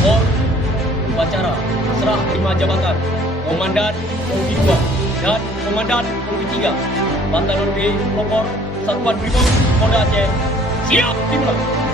Or upacara serah terima jabatan Komandan Kompi 2 dan Komandan Kompi 3 Batalion B Pelopor Satuan Brimob Polda Aceh siap dimulai.